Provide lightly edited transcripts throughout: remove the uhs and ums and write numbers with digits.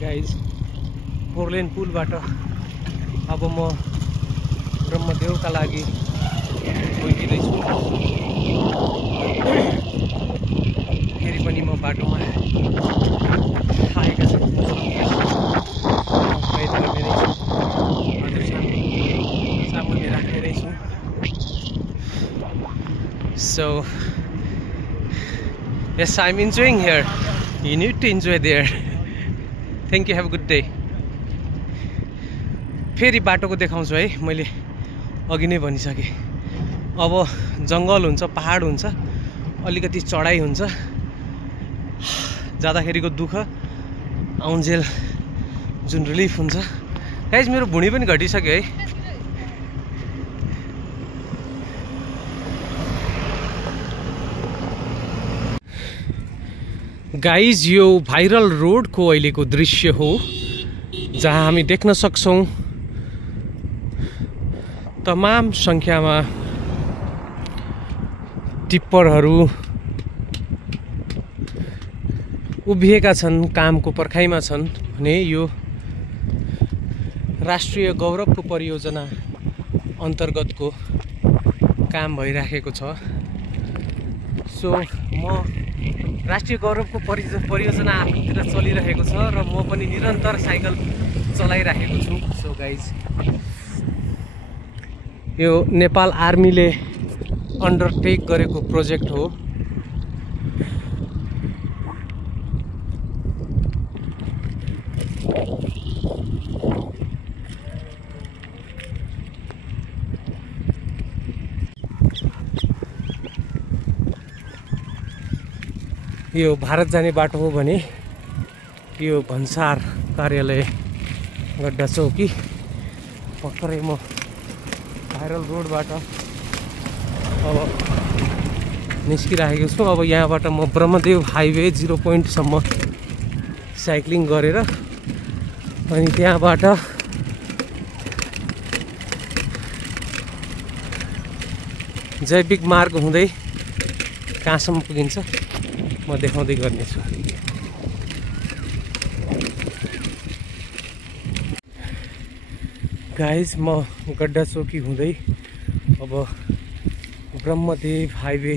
Guys 4 lane पुलबाट अब म ब्रह्मदेवका लागि गइरहेछु। फेरि पनि म बाटोमा आएका छन् हजुर सामुन्ने राख्ने रहेछु। So yes, I'm enjoying here. You need to enjoy there. Thank you. Have a good day. फेरि बाटोको देखाउँछु है। मैले अघि नै भनिसके अब जङ्गल हुन्छ, पहाड हुन्छ, अलिकति चढाइ हुन्छ। जाँदाखेरिको दुःख आउन्जेल जुन रिलिफ हुन्छ। गाइज मेरो भुँडी पनि घटिसक्यो है। गाइज यो भाइरल रोडको अहिलेको दृश्य हो, जहाँ हामी देख्न सक्छौँ तमाम सङ्ख्यामा टिप्परहरू उभिएका छन्, कामको पर्खाइमा छन्। भने यो राष्ट्रिय गौरवको परियोजना अन्तर्गतको काम भइराखेको छ। सो म राष्ट्रिय गौरवको परियोजना आफूतिर चलिरहेको छ र म पनि निरन्तर साइकल चलाइरहेको छु। सो गाइज यो नेपाल आर्मीले अन्डरटेक गरेको प्रोजेक्ट हो। यो भारत जाने बाटो हो भने यो भन्सार कार्यालय गड्डा चौकी भर्खरै म भाइरल रोडबाट अब निस्किरहेको छु। अब यहाँबाट म ब्रह्मदेव हाइवे 0 पोइन्टसम्म साइक्लिङ गरेर अनि त्यहाँबाट जैविक मार्ग हुँदै कहाँसम्म पुगिन्छ म देखाउँदै गर्नेछु। गाइज म गड्डा चौकी हुँदै अब ब्रह्मदेव हाइवे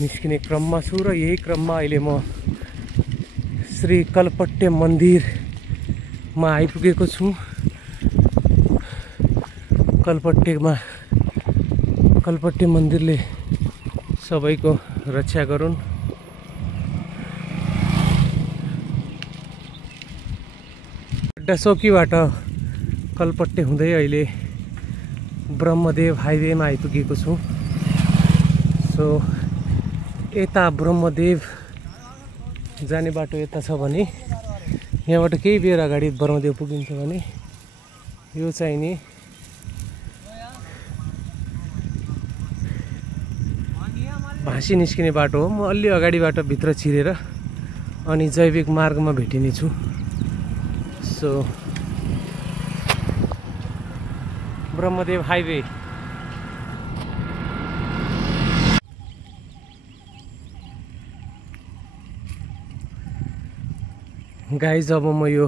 निस्किने क्रममा छु र यही क्रममा अहिले म श्री कल्पट्टे मन्दिरमा आइपुगेको छु। कल्पट्टे मन्दिरले सबैको रक्षा गरून्। गड्डा चौकीबाट कल्पट्टे हुँदै अहिले ब्रह्मदेव हाइवेमा आइपुगेको छु। सो यता ब्रह्मदेव जाने बाटो यता छ भने यहाँबाट केही बेर अगाडि ब्रह्मदेव पुगिन्छ भने यो चाहिँ नि भाँसी निस्किने बाटो हो। म अलि अगाडिबाट भित्र छिरेर अनि जैविक मार्गमा भेटिने छु। सो ब्रह्मदेव हाइवे गाइज अब म यो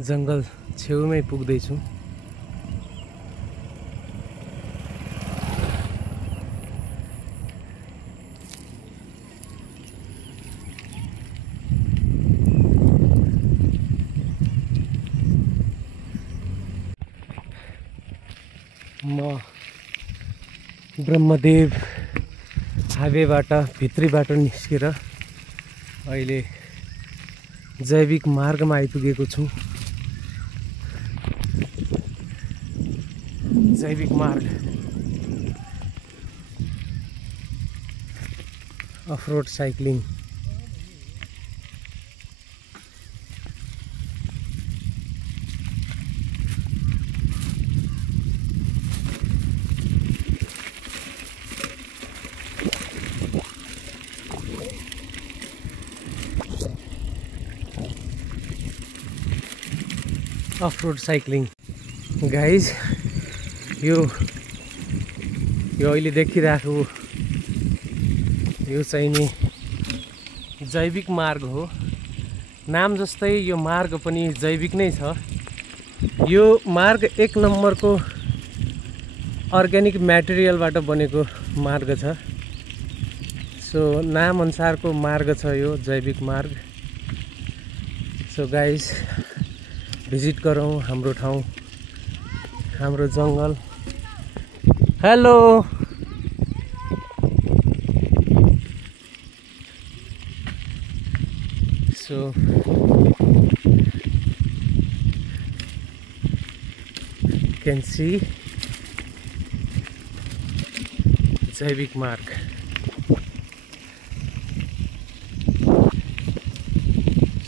जङ्गल छेउमै पुग्दैछु। म ब्रह्मदेव हाइवेबाट भित्री बाटो निस्केर अहिले जैविक मार्गमा आइपुगेको छु। जैविक मार्ग off road cycling. Off road cycling guys यो अहिले देखिरहेको यो चाहिँ नि जैविक मार्ग हो। नाम जस्तै यो मार्ग पनि जैविक नै छ। यो मार्ग 1 नम्बरको अर्ग्यानिक मटेरियलबाट बनेको मार्ग छ। सो नाम अनुसारको मार्ग छ यो जैविक मार्ग। सो गाइस भिजिट गरौँ हाम्रो ठाउँ, हाम्रो जङ्गल। हेलो सो कैन सी जैविक मार्ग।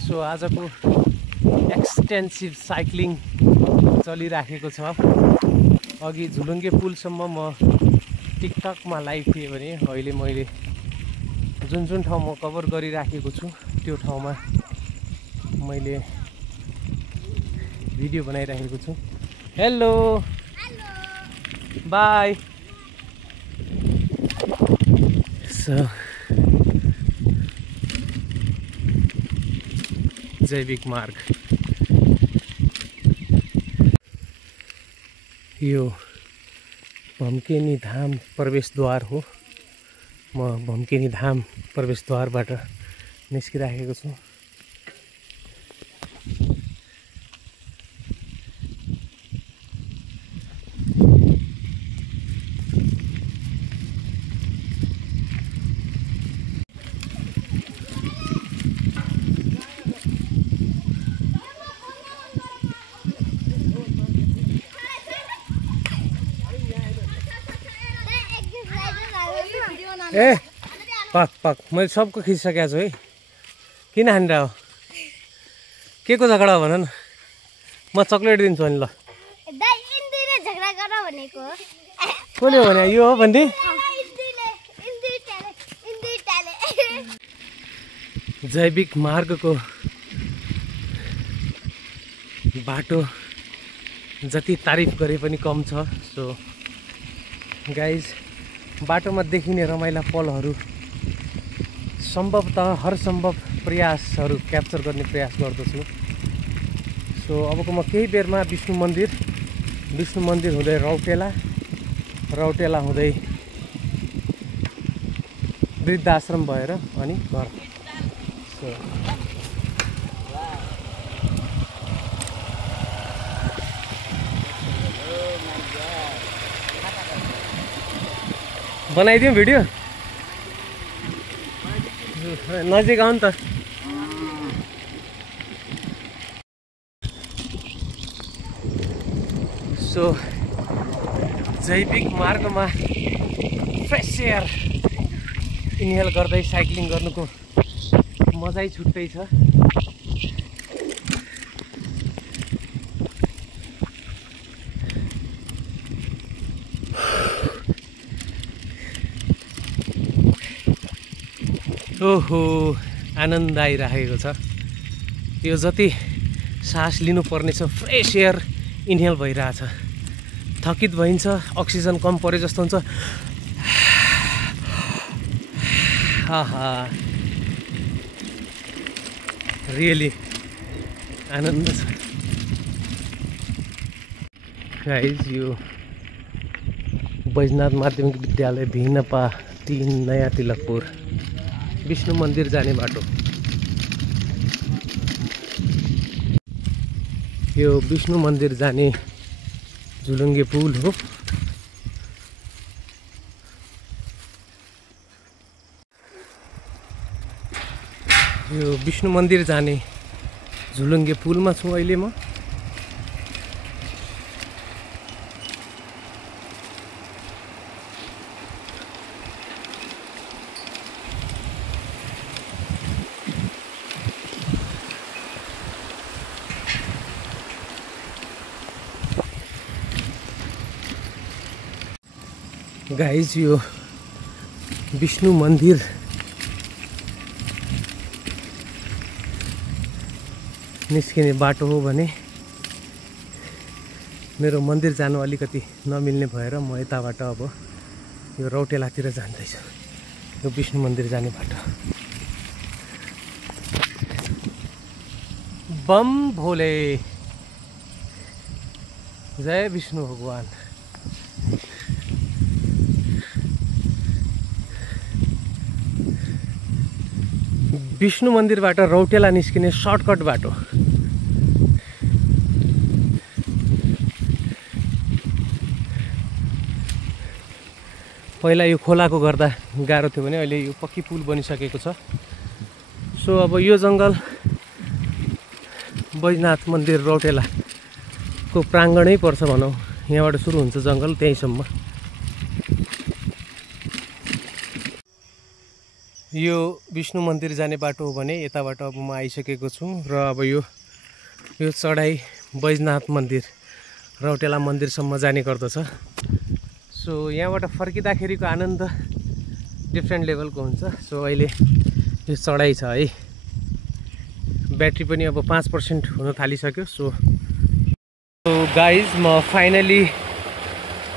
सो आजको एक्सटेन्सिभ साइक्लिङ चलिराखेको छ। अघि झुलुङ्गे पुलसम्म म टिकटकमा लाइभ थिएँ भने अहिले मैले जुन जुन ठाउँ म कभर गरिराखेको छु त्यो ठाउँमा मैले भिडियो बनाइराखेको छु। Hello by. सो जैविक मार्ग यो भम्केनी धाम प्रवेशद्वार हो। म भम्केनी धाम प्रवेशद्वारबाट निस्किराखेको छु। ए पक पक मैले सबको खिचिसकेको छु है। किन हानेर हो? के को झगडा हो भन न, म चक्लेट दिन्छु अनि ल। कसले हो भने यो हो भन्ने? जैविक मार्गको बाटो जति तारिफ गरे पनि कम छ। सो गाइज बाटोमा देखिने रमाइला पलहरू सम्भवतः हर सम्भव प्रयासहरू क्याप्चर गर्ने प्रयास गर्दछु। सो अबको म केही बेरमा विष्णु मन्दिर हुँदै रौटेला हुँदै वृद्धाश्रम भएर अनि घर। सो बनाइदिउँ भिडियो? नजिक आउनु त। सो जैविक मार्गमा फ्रेस एयर इनहेल गर्दै साइक्लिङ गर्नुको मजै छुट्टै छ। ओहो आनन्द आइराखेको छ। यो जति सास लिनुपर्ने छ फ्रेस एयर इनहेल भइरहेछ। थकित भइन्छ, अक्सिजन कम परे जस्तो हुन्छ। आहा रियली आनन्द छ गाइज। यो बैजनाथ माध्यमिक विद्यालय भिनपा 3 नयाँ तिलकपुर विष्णु मन्दिर जाने बाटो। यो विष्णु मन्दिर जाने झुलुङ्गे पुल हो। यो विष्णु मन्दिर जाने झुलुङ्गे पुलमा छु अहिले म। गाइज यो विष्णु मन्दिर निस्किने बाटो हो भने मेरो मन्दिर जानु अलिकति नमिल्ने भएर म यताबाट अब यो रौटेलातिर जाँदैछु। यो विष्णु मन्दिर जाने बाटो। बम भोले, जय विष्णु भगवान। विष्णु मन्दिरबाट रौटेला निस्किने सर्टकट बाटो। पहिला यो खोलाको गर्दा गाह्रो थियो भने अहिले यो पक्की पुल बनिसकेको छ। सो अब यो जङ्गल बैजनाथ मन्दिर रौटेलाको प्राङ्गणै पर्छ भनौँ। यहाँबाट सुरु हुन्छ जङ्गल त्यहीँसम्म। यो विष्णु मन्दिर जाने बाटो हो भने यताबाट अब म आइसकेको छु र अब यो चढाइ बैजनाथ मन्दिर रौटेला मन्दिरसम्म जाने गर्दछ। सो यहाँबाट फर्किँदाखेरिको आनन्द डिफ्रेन्ट लेभलको हुन्छ। सो अहिले यो चढाइ छ है, ब्याट्री पनि अब 5% हुन थालिसक्यो। सो गाइज म फाइनली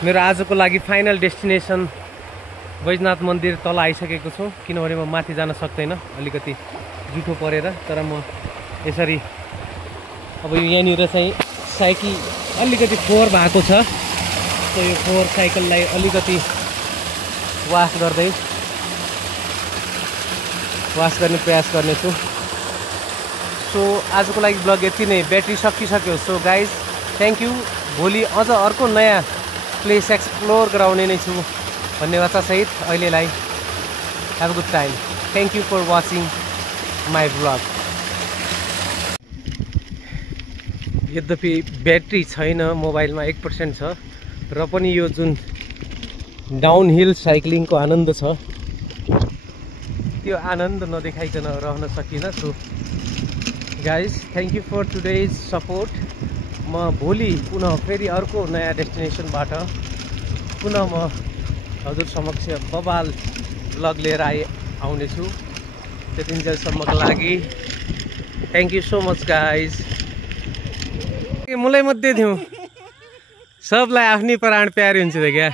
मेरो आजको लागि फाइनल डेस्टिनेसन बैजनाथ मन्दिर तल आइसकेको छु, किनभने म माथि जान सक्दैन अलिकति जुठो परेर। तर म यसरी अब यहाँनिर चाहिँ साइकल अलिकति फोहोर भएको छ, सो यो फोहोर साइकललाई अलिकति वास गर्ने प्रयास गर्नेछु। सो आजको लागि ब्लग यति नै, ब्याट्री सकिसक्यो। So guys thank you. भोलि अझ अर्को नयाँ प्लेस एक्सप्लोर गराउने नै छु भन्ने आशासहित अहिलेलाई have a good time. Thank you for watching my blog. यद्यपि ब्याट्री छैन, मोबाइलमा 1% छ र पनि यो जुन डाउन हिल साइक्लिङको आनन्द छ त्यो आनन्द नदेखाइकन रहन सकिनँ। So guys thank you for today's support. म भोलि पुनः फेरि अर्को नयाँ डेस्टिनेसनबाट पुनः म हजुर समक्ष बबाल ब्लग लिएर आउनेछु। त्यतिन्जेलसम्मको लागि thank you so much guys. मलाई मध्ये थियौँ सबलाई आफ्नै प्राण प्यारी हुन्छ क्या।